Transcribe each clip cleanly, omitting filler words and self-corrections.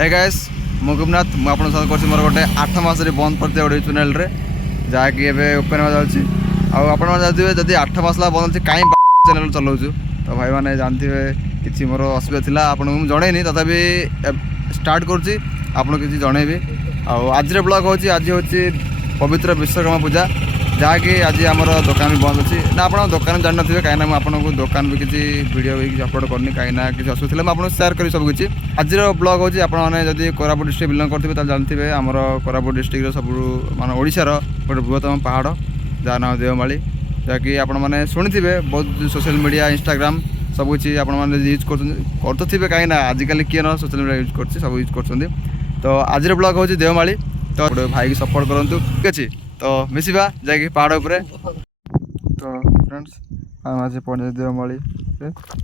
Hey guys मु गोपीनाथ मु आपन साथ करछि मोर गोटे 8 मास रे बंद करते ओडी चैनल रे जाकी एबे ओपन हो जाउछि आ आपन मन जाथिबे जदी 8 मास ला बंद छि काई चैनल चलाउछु तो भाई माने जानथिबे किछि मोर असुविधा थिला आपन मु जणैनी तथापि स्टार्ट करछि आपन किछि जणैबे आ आज रे ब्लॉग होछि आज होछि पवित्र विश्वकर्मा पूजा जहाँकि आज आम दुकान बंद अच्छी ना आप दुकान जान थे कहीं आपको दुकान भी किसी वीडियो भी अपलोड करनी कहीं किसी असुविधा मैं आपको शेयर करी सब किसी आज ब्लॉग होची आपने कोरापुट डिस्ट्रिक्ट बिलंग करते जानते आम कोरापुट डिस्ट्रिक्ट सब मान ओडिशार गोटे बृहत्तम पहाड़ जहाँ ना देवमाली जहाँकि आपने शुणिथे बहुत सोशल मीडिया इंस्टाग्राम सब किसी आपने यूज करते कहीं आजिकल किए ना सोशल मीडिया यूज कर सब यूज कर तो आज ब्लॉग होची देवमाली तो गोटे भाई की सपोर्ट करूँ ठीक अच्छे तो मिसिबा जाकि पहाड़ उपरे तो फ्रेंड्स आम आज पहुँचे देवमाली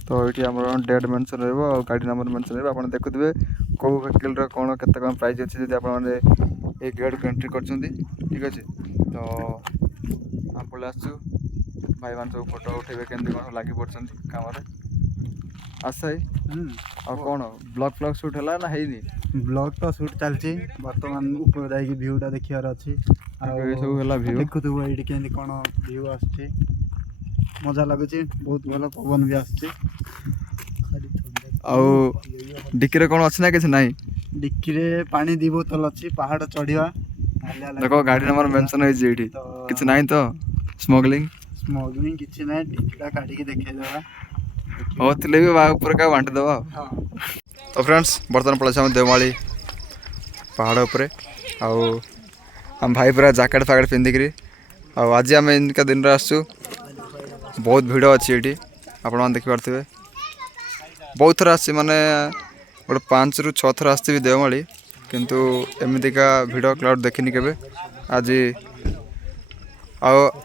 तो ये आम डेट मेंशन रहा गाड़ी नंबर मेंशन रहा आप देखुए कौ व्हीकल कौन केते कौन प्राइस अच्छी जब आपने गेट को एंट्री कर ठीक अच्छे तो आप पलि आसु भाई मान सब फोटो उठेबे केमती कौन लगी पड़छन काम आशा आ कौन ब्लॉग फ्लॉग शूट है ना है ब्लॉग तो शूट चलती बर्तमान ऊपर जाइए भ्यूटा देखार अच्छी देखुव ये केमती कौन भ्यू आसुची मजा लगुच बहुत भल पवन भी आसुची डिक्की कौन अच्छी ना कि ना डिक्की पानी 2 बोतल अच्छी पहाड़ चढ़ा देखो गाड़ी नंबर मेंशन है किसी ना तो स्मगलिंग स्मगलिंग किसी ना डिक्कीटा काढ़ी देखा होते भी ऊपर का बांटी दबा तो फ्रेंड्स बर्तमान पलैसे देवमाली पहाड़ उपरे आम भाई पूरा जैकेट फैकेट पिंधिकी आज आम इनका दिन आसु बहुत भिड़ अच्छी ये आपण देखिपे बहुत थर आसी माने गोटे 5 ରୁ 6 थर आसती देवमाली किंतु एमतीका भिड़ क्लाउड देखनी केबे आज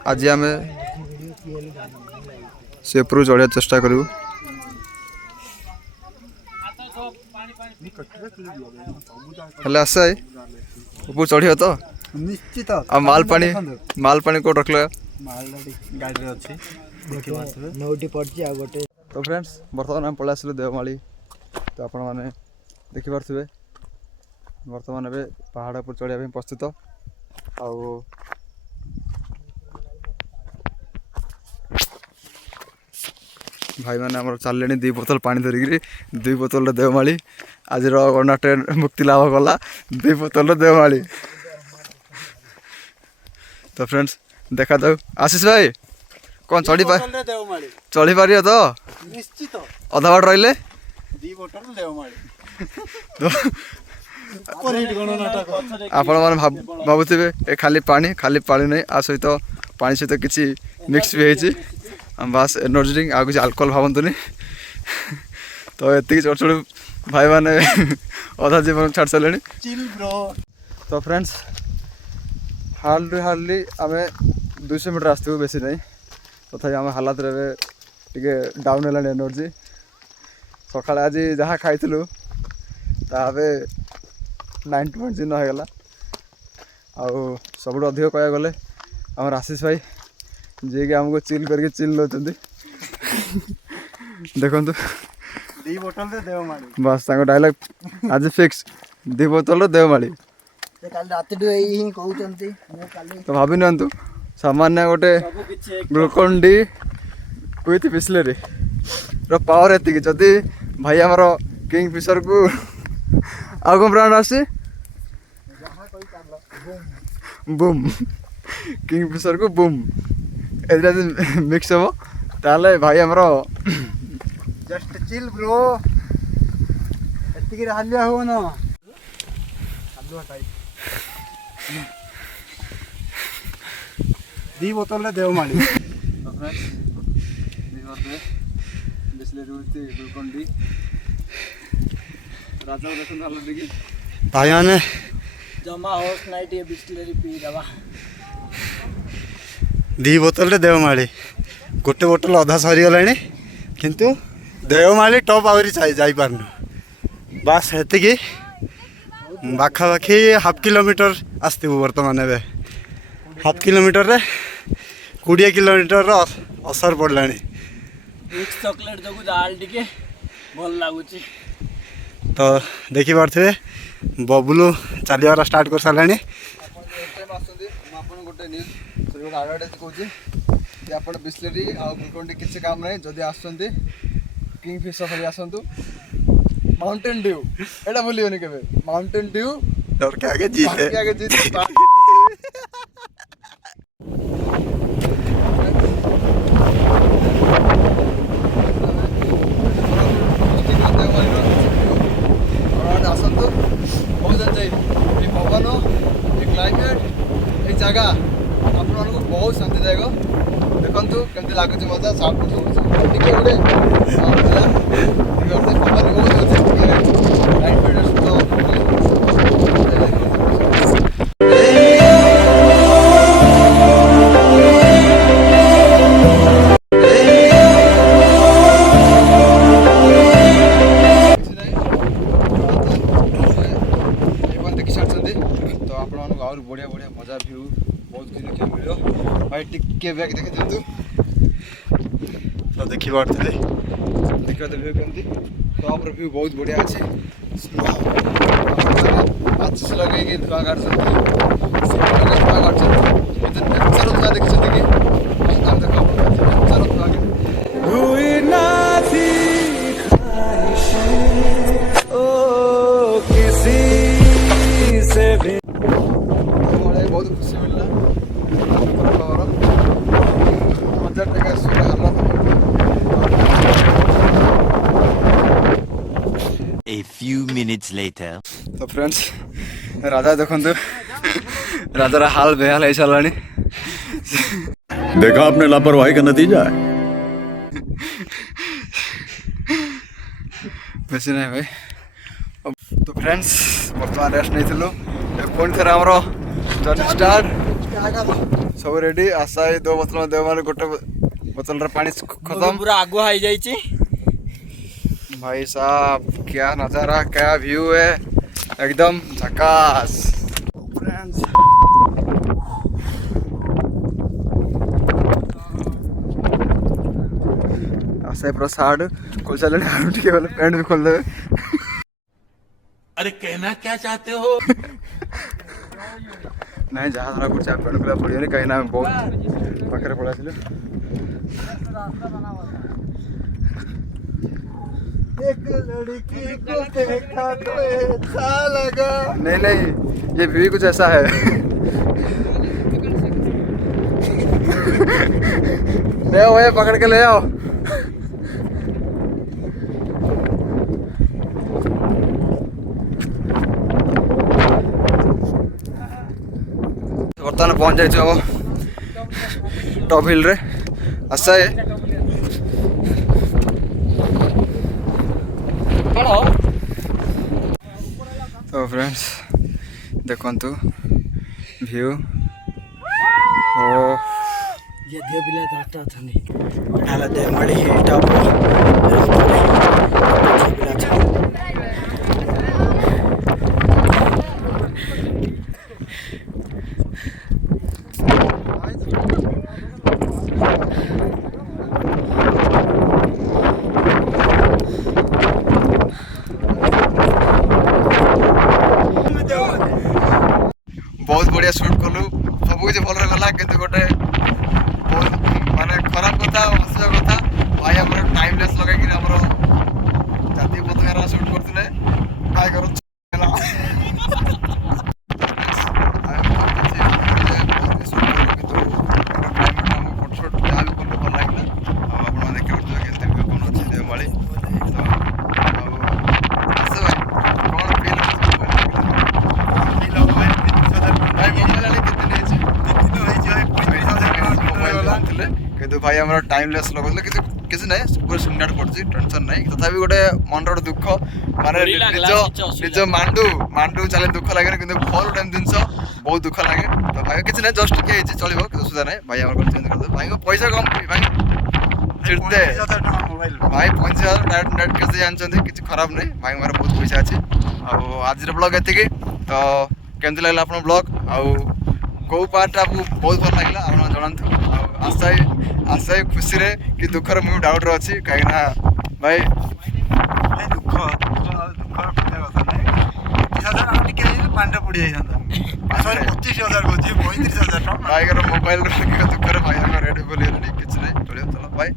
आज आम से ऊपर चढ़िया चेष्टा करूँ हेल्ले आस ऊपर चढ़िया तो निश्चित माल पानी कोट रख गाड़ी अच्छी तो फ्रेंड्स बर्तमान आम पलि आसलु देवमाली तो आपण मैंने देखिपे बर्तमान ए पहाड़ पर चढ़िया प्रस्तुत आउ भाई मैंने आम चल 2 बोतल पानी धरिकी 2 बोतल देवमाली आज गणना ट्रेन मुक्ति लाभ कला 2 बोतल देवमाली तो फ्रेंड्स देखा जाऊ आशीष भाई कौन चढ़ी पार तो निश्चित अधा बाट रही 2 बोतल देवमाली आपण मैंने भावुवे खाली पानी नहीं आ सहित पानी सहित किसी मिक्स भी होती बास एनर्जी ड्रिंक आ किसी अल्कोहल भावतुनि तो ये छोट छोट भाई मैंने अधा जीवन छाड़ सारे तो फ्रेंड्स हार्डली आम 200 मीटर आसू बेसी नहीं तथा आम हालात टे डाउन है एनर्जी सका आज जहाँ खाई ताबे 90% होगला आउ सब अधिक कह गले आम आशीष भाई जी कि आमको चिल करके चिल नौकरी देखु 2 बोतल देवमाली बस डायलॉग आज फिक्स 2 बोतल देवमाली तो भाभी नियंतु सामान्य गोटे Glucon D with Bisleri power एति जदि भाई आमर किंग फिशर को आउ कौन ब्रांड आसी बूम किंग फिशर को बूम मिक्स हम ताले भाई आमर जस्ट चिल ब्रो एतिकी हालिया हो ना हालुआ टाइप 2 बोतल देवमाली भाई मैंने जमा होश नाइट बिस्लेरी पी दबा 2 बोतल देवमाली गोटे बोतल अधा सरीगला किंतु देवमाली टॉप आहरी जापारन बास हेतिकी पाखापाखि हाफ किलोमीटर आसतु बर्तमान ए हाफ किलोमीटर रे 20 किलोमीटर असर पड़ला मिक्स चॉकलेट जो जाल टिके भल लागुची तो देखिपे बबुलू चलबार स्टार्ट कर सारे। गोटे न्यूज गोटे आडभाटाइज कौन आप बिस्लेरी आउंडी किसी काम ना जदि आसुँच किंगफिशर सफरी आसतु माउंटेन ड्यू एटा भूलियोनी केबे माउंटेन ड्यू डर के आगे जीते आगे जीते आसतु बहुत एंजॉय पवन ये क्लाइमेट ये जगह आप बहुत शांतिदायक देखु केमती लगुच मजा साउंड टे गोटे पवन बहुत तो आप बढ़िया बढ़िया मजा भ्यू बहुत कुछ देखा मिल भाई टिके बैक देखी दिंतु तो देखिपे देखा भ्यू कमी टॉप व्यू बहुत बढ़िया अच्छे माचिस लगे धुआं काटुँ धुआं काटुँ नेचर धुआं देखते कि नेचर धुआं बहुत खुशी मिलला खबर 1000 टका सुविधा हल्ला A few minutes later. तो फ्रेंड्स राजा देखु राजार हाल बेहाल है चलानी देखा आपने लापरवाही का नतीजा है। बेसी नहीं भाई तो फ्रेंड्स बर्तमान रेस्ट नहीं थी पुणी थे आमर जर्नी स्टार्ट सब रेडी आशा 2 बोतल देव मारे गोटे बोतल पानी खत्म पूरा आगुआ हो जाइए भाई साहब क्या नज़ारा क्या व्यू है एकदम झकास फ्रेंड्स आशा प्रसाद खोल चले पैंट भी खोल दे अरे कहना क्या चाहते हो? नहीं जहाँ धरा कुछ पैंट खोला पड़े कहीं ना बहुत पाखे पड़ा एक लड़की को देखा तो अच्छा लगा नहीं ये भी कुछ ऐसा है ले आओ ये पकड़ के ले आओ बर्तमान पहुंच जाइए हम टॉप हिल रे आशा है तो फ्रेंड्स देखंतु व्यू ओ ये दे बिला दाटा थनी डाला दे मड़ी टॉप बिला था बहुत बढ़िया शूट कलु सब किसी भल गला किंतु गोटे बहुत माने खराब कथा हसवा कथा भाई आम टाइमलेस लगे आम जातीय पताकार शूट करते भाई कर किंतु भाई आम टाइमलेस लगुले किसी ना पूरा सुनाट पड़ी टेंशन ना तथापि गोटे मन दुख माने निज मांडू चले दुख लगे कि भल टाइम जिन बहुत दुख लगे तो भाई किसी ना जस्ट के चलो कि असुविधा ना भाई आम चेंज कर भाई को पैसा कम भाई चिड़ते भाई 50,000 डायरेक्ट कैसे जानते कि खराब नहीं भाई मोर बहुत पैसा अच्छे आज ब्लॉग एति तो केमती लगे आप ब्लॉग आउ कौ पार्ट आपको बहुत भल लगे आप जनातु आशा खुशी रे कि दुखर मुझे डाउट अच्छी कहीं भाई दुख ପାଣିରେ ପଡ଼ି ଯାଇଥାନ୍ତା 25,000 କହୁଛି 35,000 ଟଙ୍କା ଭାଇଙ୍କର ମୋବାଇଲ ଦୁଃଖରେ ଭାଇଙ୍କ ରେଟ୍ ବୋଲିଗଲେଣି କିଛି ନାହିଁ ଚଳିବ ଚାଲ ବାଇ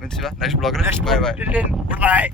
ମିଶିବା ନେକ୍ସଟ ବ୍ଲଗ୍ରେ ବାଏ ବାଏ ଗୁଡ୍ ବାଏ।